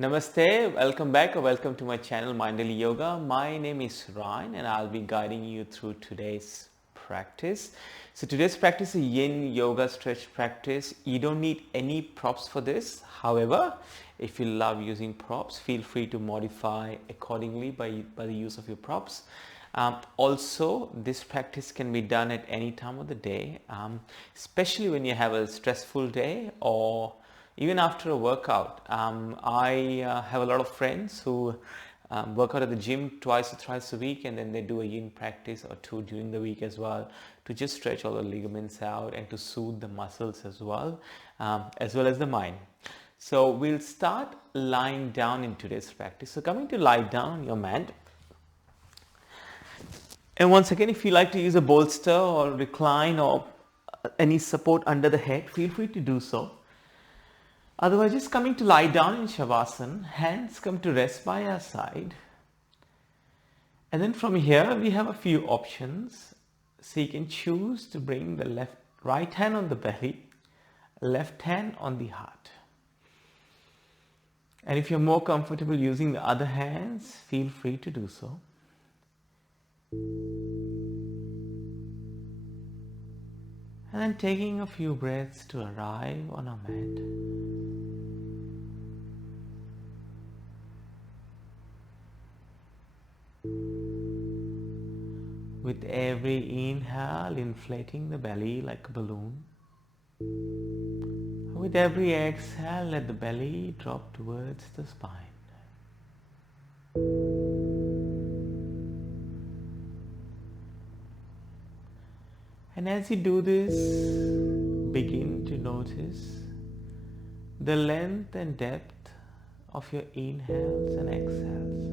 Namaste, welcome back or welcome to my channel Mindfully Yoga. My name is Ryan and I'll be guiding you through today's practice. So today's practice is yin yoga stretch practice. You don't need any props for this. However, if you love using props, feel free to modify accordingly by the use of your props. Also, this practice can be done at any time of the day, especially when you have a stressful day or even after a workout. I have a lot of friends who work out at the gym twice or thrice a week, and then they do a yin practice or two during the week as well to just stretch all the ligaments out and to soothe the muscles as well as the mind. So we'll start lying down in today's practice. So coming to lie down on your mat. And once again, if you like to use a bolster or recline or any support under the head, feel free to do so. Otherwise, just coming to lie down in Shavasana, hands come to rest by our side. And then from here, we have a few options. So you can choose to bring the right hand on the belly, left hand on the heart. And if you're more comfortable using the other hands, feel free to do so. And then taking a few breaths to arrive on our mat. With every inhale, inflating the belly like a balloon. With every exhale, let the belly drop towards the spine. And as you do this, begin to notice the length and depth of your inhales and exhales.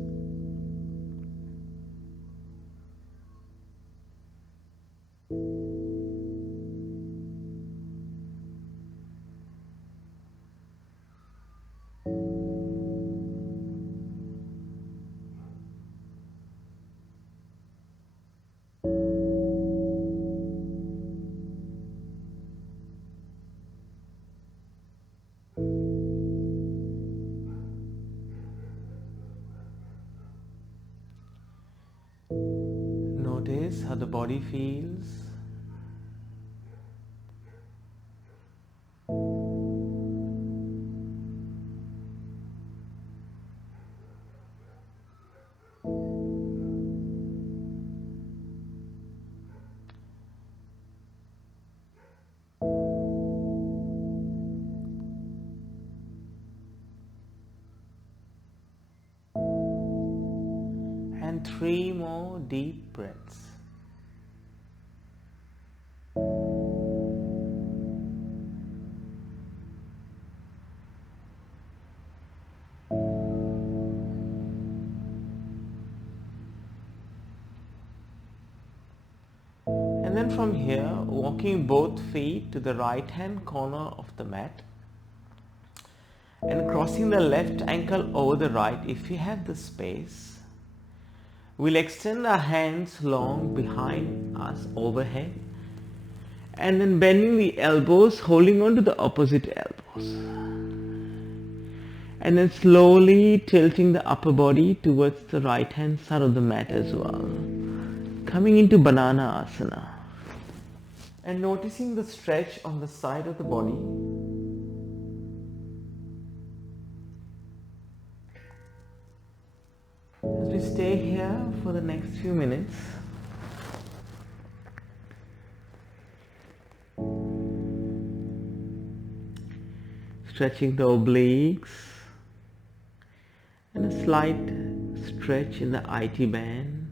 Notice how the body feels. And 3 more deep breaths. And then from here, walking both feet to the right hand corner of the mat and crossing the left ankle over the right if you have the space. We'll extend our hands long behind us overhead and then bending the elbows, holding on to the opposite elbows. And then slowly tilting the upper body towards the right hand side of the mat as well. Coming into banana asana. And noticing the stretch on the side of the body. As we stay here for the next few minutes, stretching the obliques and a slight stretch in the IT band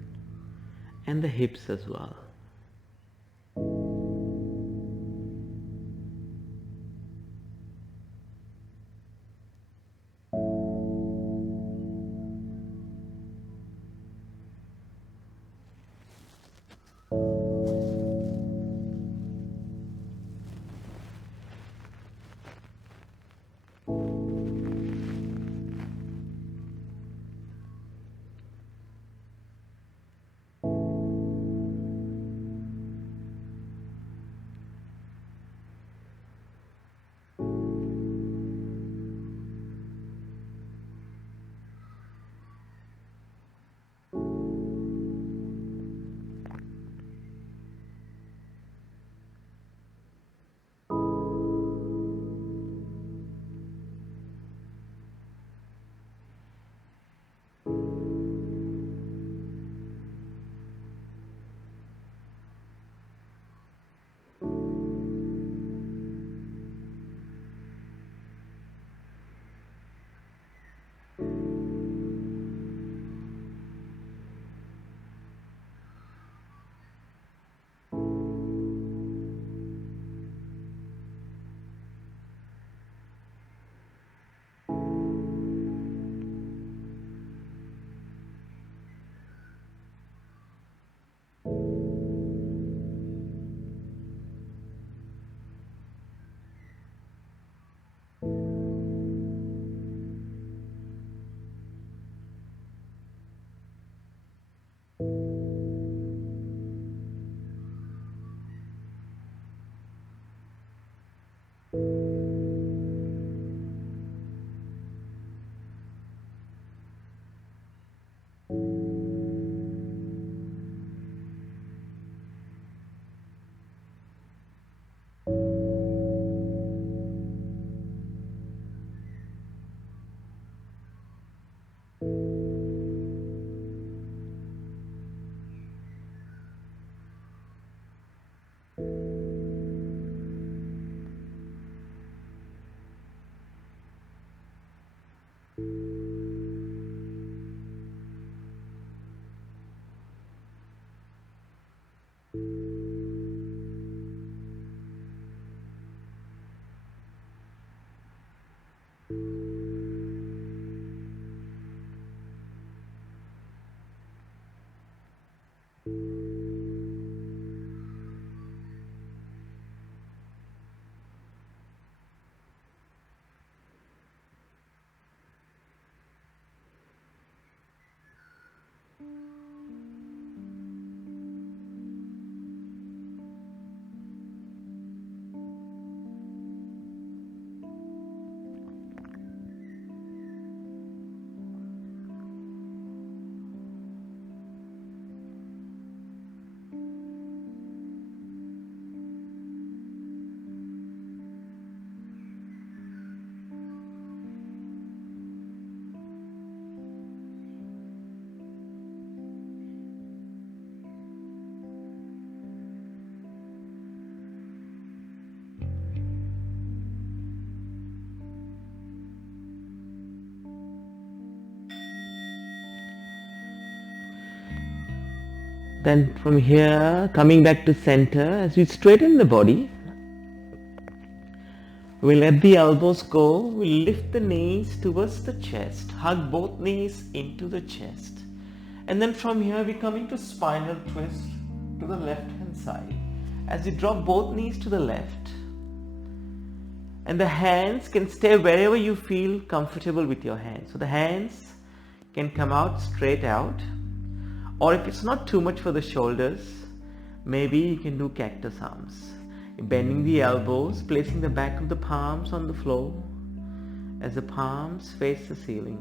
and the hips as well. Then from here, coming back to center, as we straighten the body, we'll let the elbows go, we'll lift the knees towards the chest, hug both knees into the chest. And then from here we come into spinal twist to the left hand side. As you drop both knees to the left, and the hands can stay wherever you feel comfortable with your hands. So the hands can come out straight out, or if it's not too much for the shoulders, maybe you can do cactus arms. Bending the elbows, placing the back of the palms on the floor as the palms face the ceiling.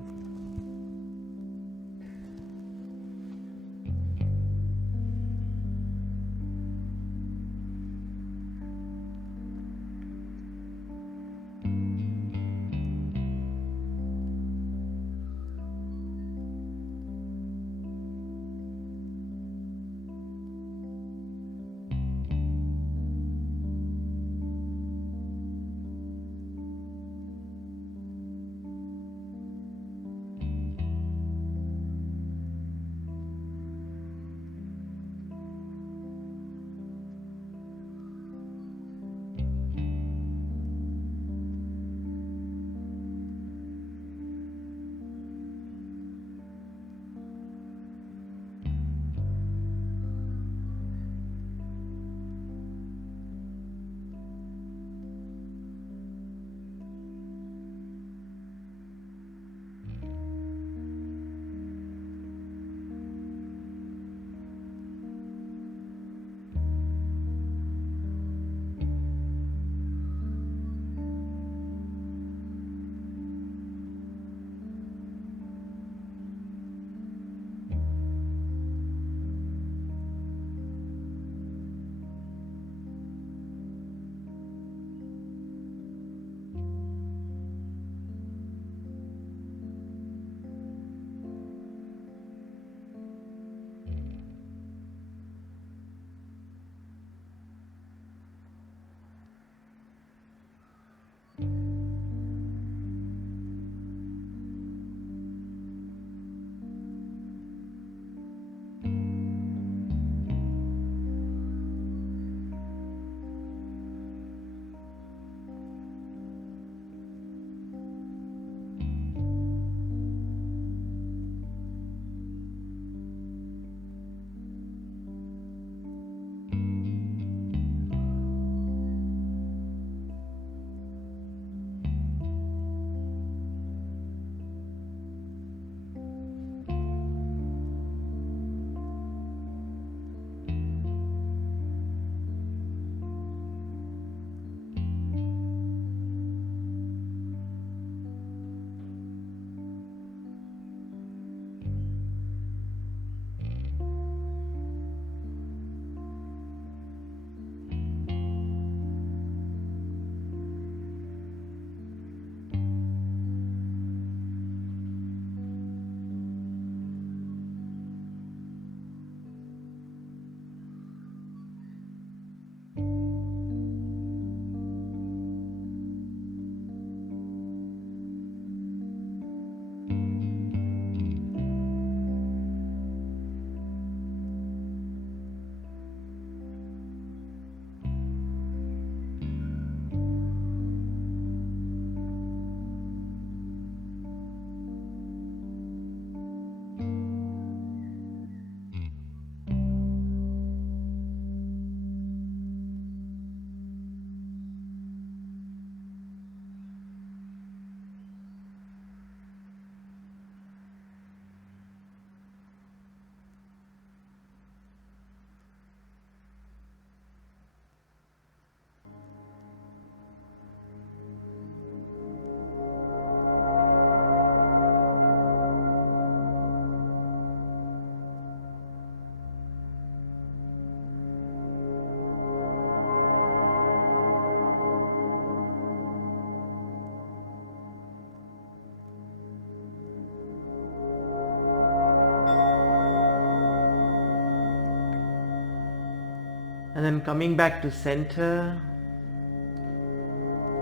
And then coming back to center,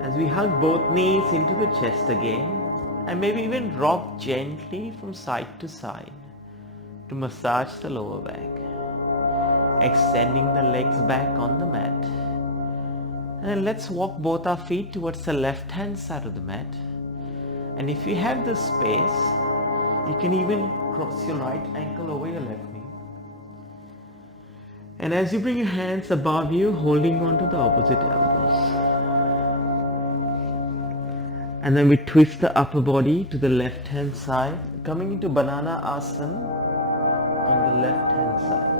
as we hug both knees into the chest again, and maybe even rock gently from side to side to massage the lower back. extending the legs back on the mat. And then let's walk both our feet towards the left hand side of the mat. And if you have the space, you can even cross your right ankle over your left knee. And as you bring your hands above you, holding on to the opposite elbows. And then we twist the upper body to the left hand side, coming into banana asana on the left hand side.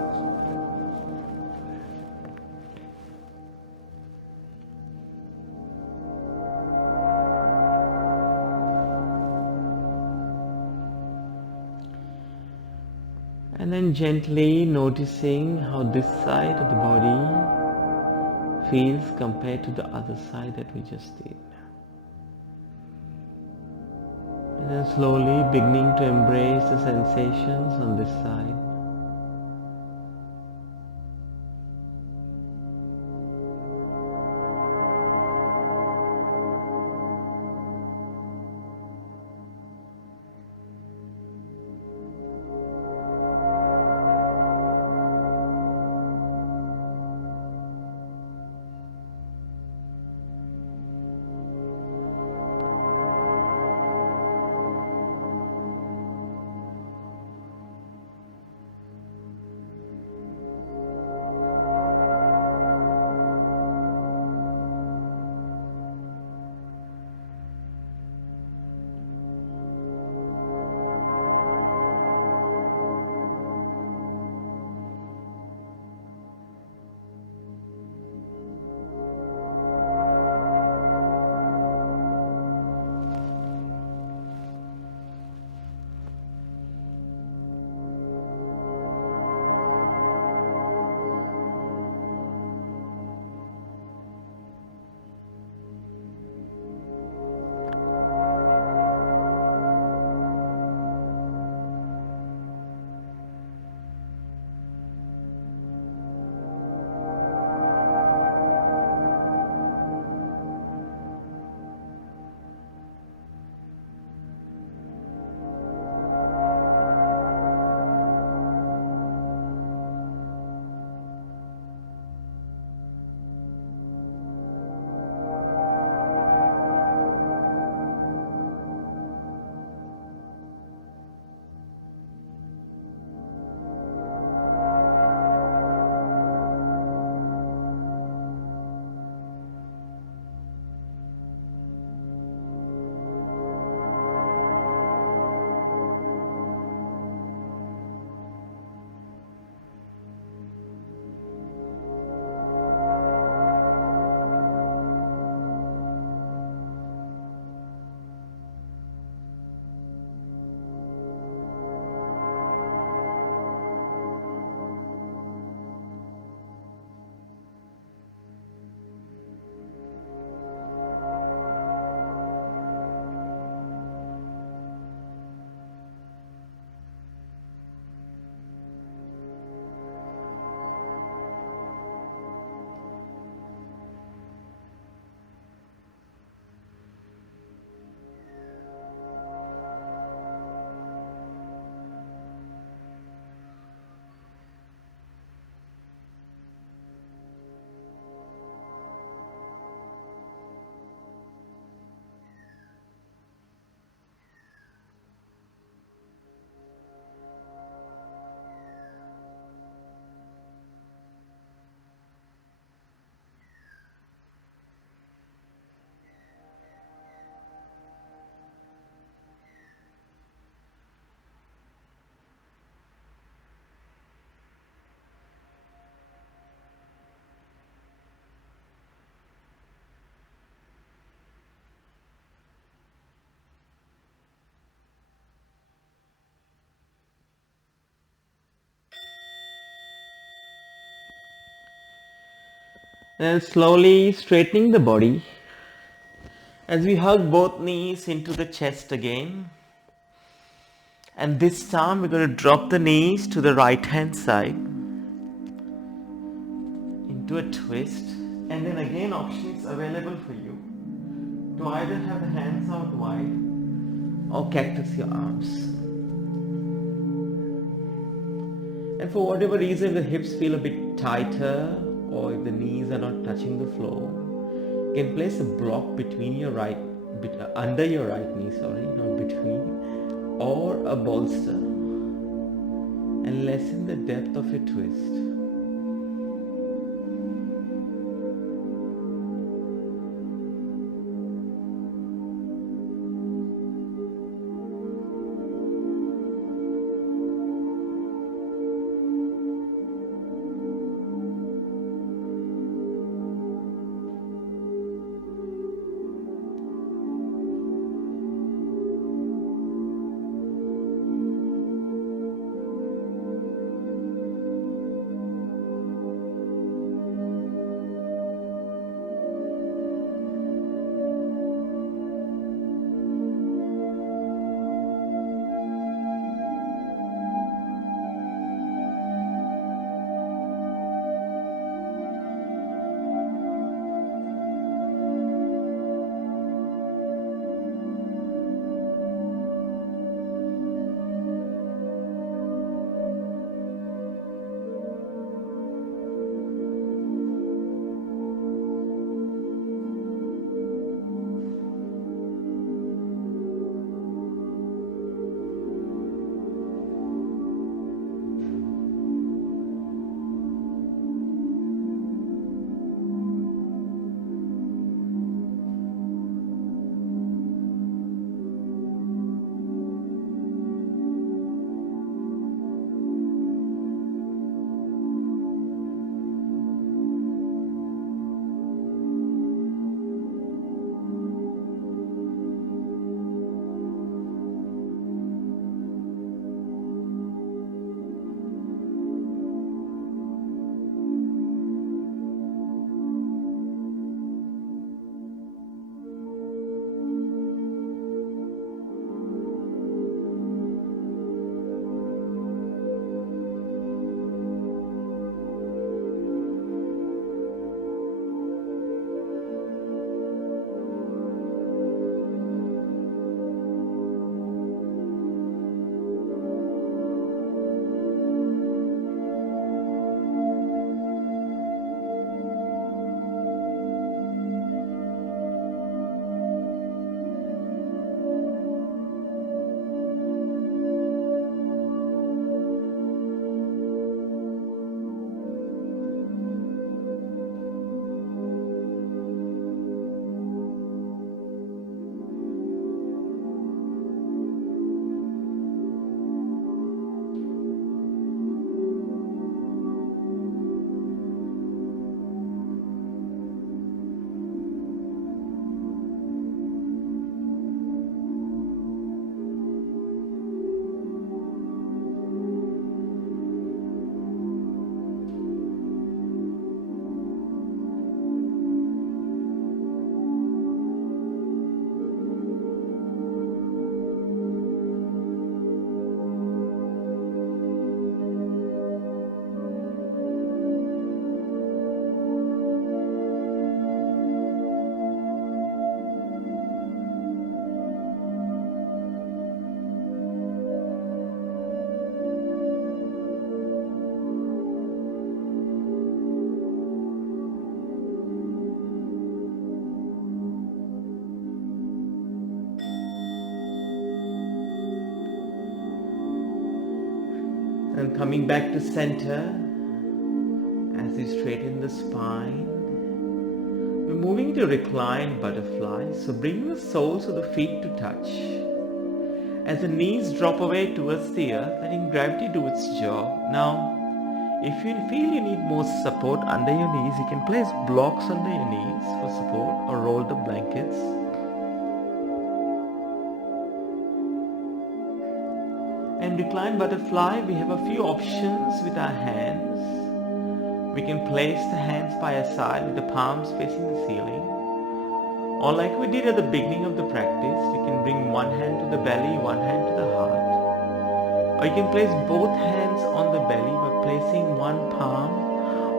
And then gently noticing how this side of the body feels compared to the other side that we just did. And then slowly beginning to embrace the sensations on this side. And slowly straightening the body as we hug both knees into the chest again. And this time we're going to drop the knees to the right hand side into a twist. And then again, options available for you to either have the hands out wide or cactus your arms. And for whatever reason, the hips feel a bit tighter, or if the knees are not touching the floor, you can place a block between your under your right knee, not between, or a bolster, and lessen the depth of your twist. And coming back to center, as you straighten the spine, we're moving to reclined butterfly. So bring the soles of the feet to touch. As the knees drop away towards the earth, letting gravity do its job. Now, if you feel you need more support under your knees, you can place blocks under your knees for support or roll the blankets. And reclined butterfly, we have a few options with our hands. We can place the hands by our side with the palms facing the ceiling. Or like we did at the beginning of the practice, you can bring one hand to the belly, one hand to the heart. Or you can place both hands on the belly by placing one palm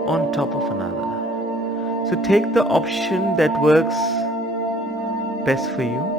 on top of another. So take the option that works best for you.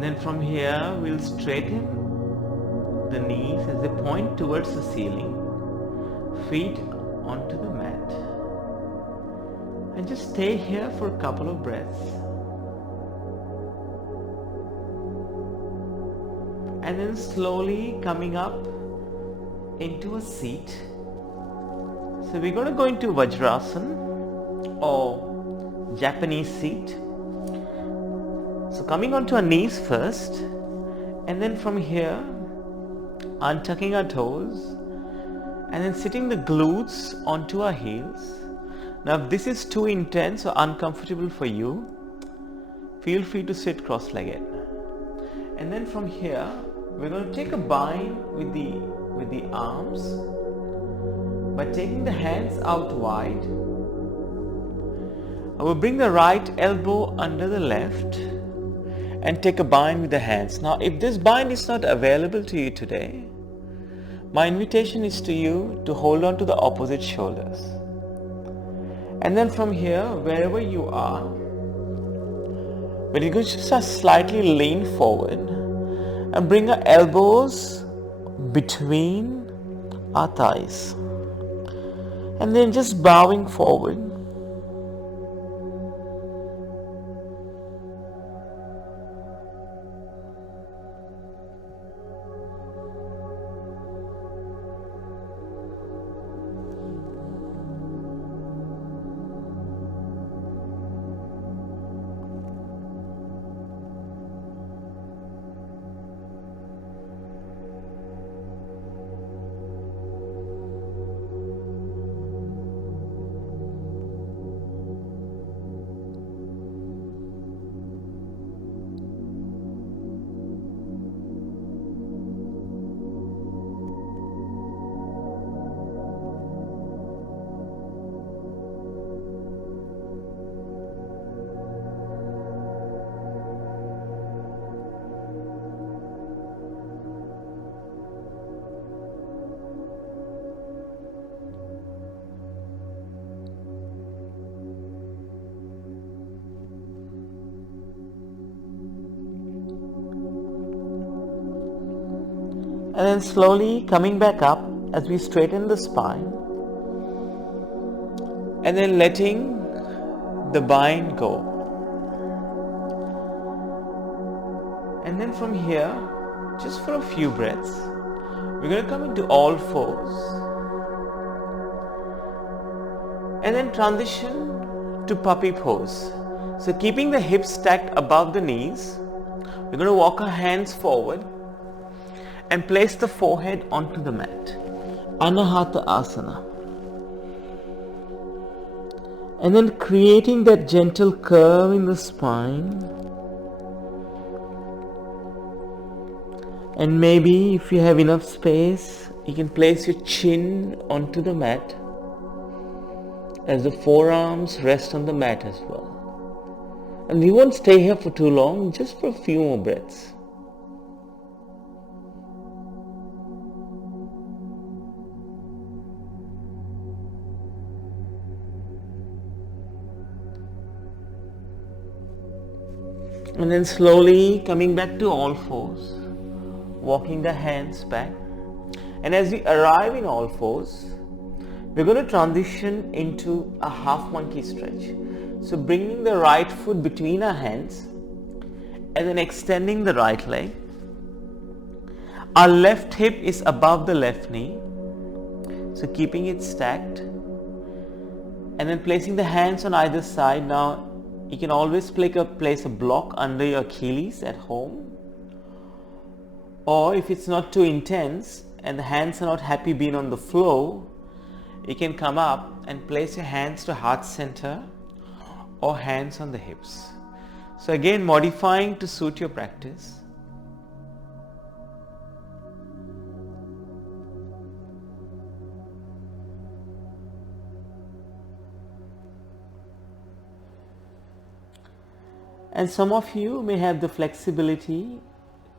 And then from here we'll straighten the knees as they point towards the ceiling, feet onto the mat, and just stay here for a couple of breaths. And then slowly coming up into a seat. So we're going to go into Vajrasana or Japanese seat. So coming onto our knees first, and then from here untucking our toes, and then sitting the glutes onto our heels. Now if this is too intense or uncomfortable for you, feel free to sit cross-legged. And then from here we're going to take a bind with the arms by taking the hands out wide. I will bring the right elbow under the left and take a bind with the hands. Now if this bind is not available to you today, my invitation is to you to hold on to the opposite shoulders. And then from here, wherever you are, we're going to just slightly lean forward and bring our elbows between our thighs. And then just bowing forward. And then slowly coming back up as we straighten the spine, and then letting the bind go. And then from here, just for a few breaths, we're going to come into all fours and then transition to puppy pose. So keeping the hips stacked above the knees, we're going to walk our hands forward and place the forehead onto the mat. Anahata asana. And then creating that gentle curve in the spine. And maybe if you have enough space, you can place your chin onto the mat as the forearms rest on the mat as well. And we won't stay here for too long, just for a few more breaths. And then slowly coming back to all fours, walking the hands back. And as we arrive in all fours, we're going to transition into a half monkey stretch. So bringing the right foot between our hands and then extending the right leg. Our left hip is above the left knee, so keeping it stacked. And then placing the hands on either side. Now you can always place a block under your Achilles at home, or if it's not too intense and the hands are not happy being on the floor, you can come up and place your hands to heart center or hands on the hips. So again, modifying to suit your practice. And some of you may have the flexibility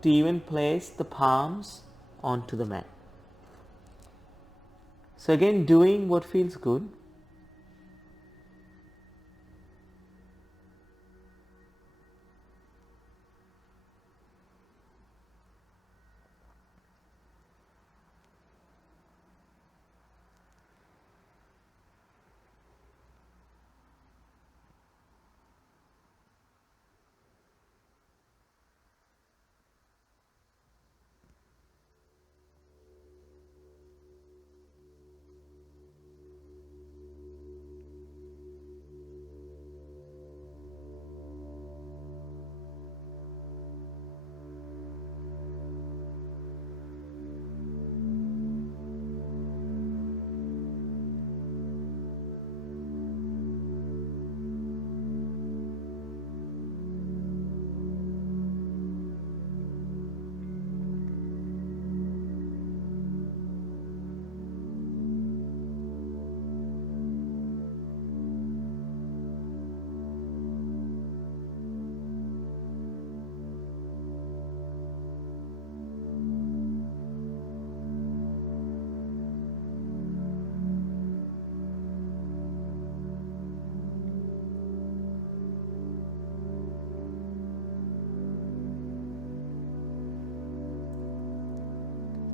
to even place the palms onto the mat. So again, doing what feels good.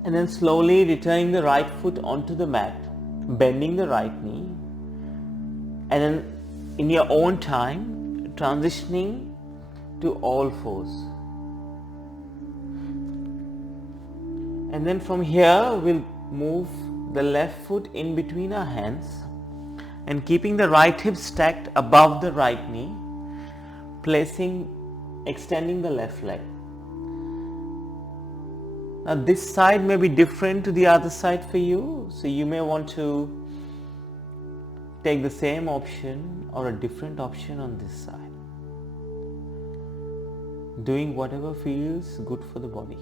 And then slowly returning the right foot onto the mat, bending the right knee, and then in your own time transitioning to all fours. And then from here we'll move the left foot in between our hands and keeping the right hip stacked above the right knee, extending the left leg. Now this side may be different to the other side for you, so you may want to take the same option or a different option on this side, doing whatever feels good for the body.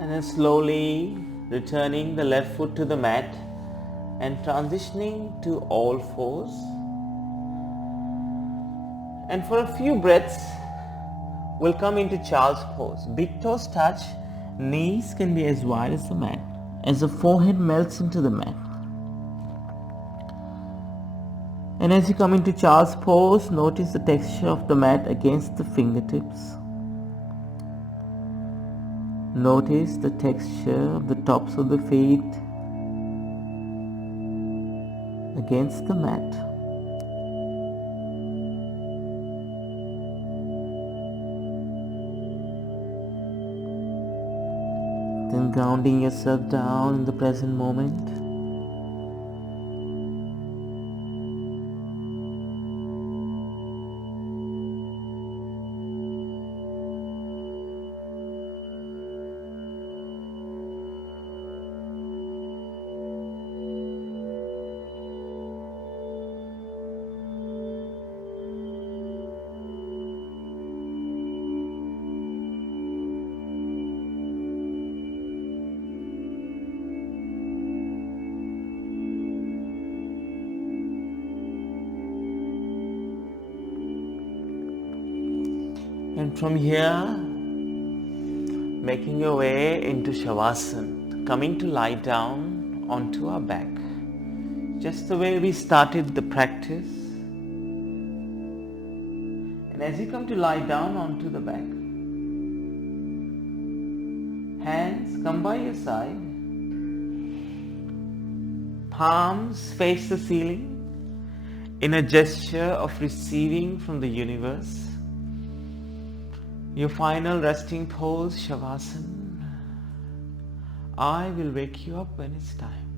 And then slowly returning the left foot to the mat and transitioning to all fours. And for a few breaths, we'll come into child's pose. Big toes touch, knees can be as wide as the mat, as the forehead melts into the mat. And as you come into child's pose, notice the texture of the mat against the fingertips. Notice the texture of the tops of the feet against the mat. Then grounding yourself down in the present moment. And from here, making your way into Shavasana, coming to lie down onto our back, just the way we started the practice. And as you come to lie down onto the back, hands come by your side, palms face the ceiling in a gesture of receiving from the universe. Your final resting pose, Shavasana. I will wake you up when it's time.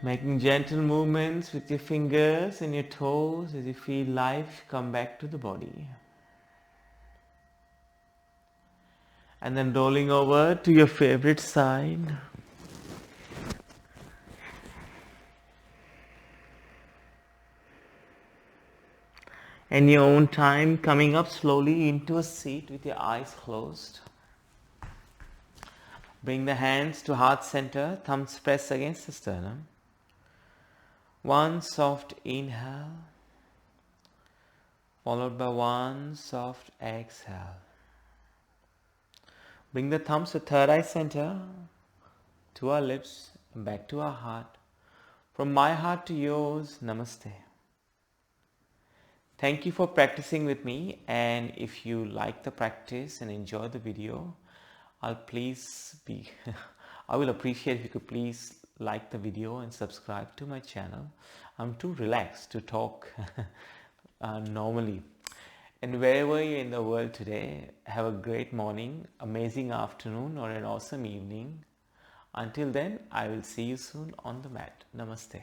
Making gentle movements with your fingers and your toes as you feel life come back to the body. And then rolling over to your favorite side. In your own time, coming up slowly into a seat with your eyes closed. Bring the hands to heart center, thumbs press against the sternum. One soft inhale, followed by one soft exhale. Bring the thumbs to third eye center, to our lips, and back to our heart. From my heart to yours, namaste. Thank you for practicing with me, and if you like the practice and enjoy the video, I will appreciate if you could please like the video and subscribe to my channel. I'm too relaxed to talk normally. And wherever you're in the world today, have a great morning, amazing afternoon, or an awesome evening. Until then, I will see you soon on the mat. Namaste.